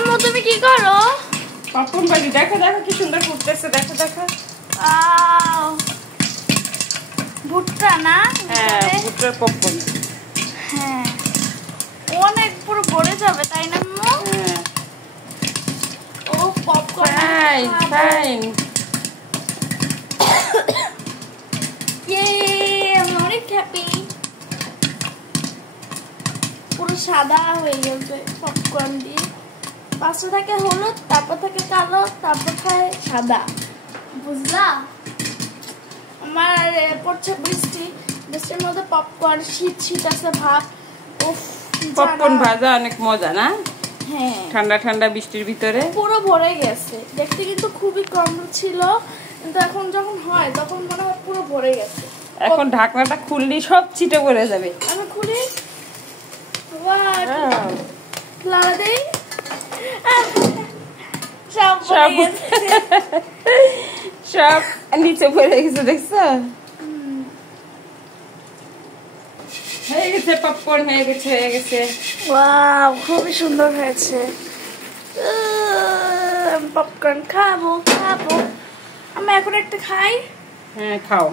আম্মু তুমি কি করো? পপকর্ন ভাজি। দেখো দেখো কি সুন্দর ফুটতেছে, দেখো দেখো। ভুট্টা না? হ্যাঁ, ভুট্টার পপকর্ন। হ্যাঁ, অনেক পুরো ভরে যাবে তাই না আম্মু? হ্যাঁ। ও পপকর্ন ফাইন ফাইন। আমি অনেক হ্যাপি। পুরো সাদা হয়ে গেছে পপকর্ন দিয়ে। পাশে থাকে হলুদ, তারপর থাকে কালো, তারপর থাকে সাদা, বুঝলা? আমার পড়ছে বৃষ্টি, বৃষ্টির মধ্যে পপকর্ন শীত শীত আছে ভাব। পপকর্ন ভাজা অনেক মজা না? হ্যাঁ, ঠান্ডা ঠান্ডা বৃষ্টির ভিতরে পুরো ভরে গেছে। দেখতে কিন্তু খুবই কম ছিল, কিন্তু এখন যখন হয় তখন মনে হয় পুরো ভরে গেছে। এখন ঢাকনাটা খুললি সব ছিটে পড়ে যাবে। আমি খুলি, লাড়া দেই, সব সব নিচে পড়ে গেছে, দেখছো? হয়ে গেছে পপকর্ন, হয়ে গেছে হয়ে গেছে। ওয়াও, খুবই সুন্দর হয়েছে। পপকর্ন খাবো খাবো। আমি এখন একটা খাই। হ্যাঁ, খাও।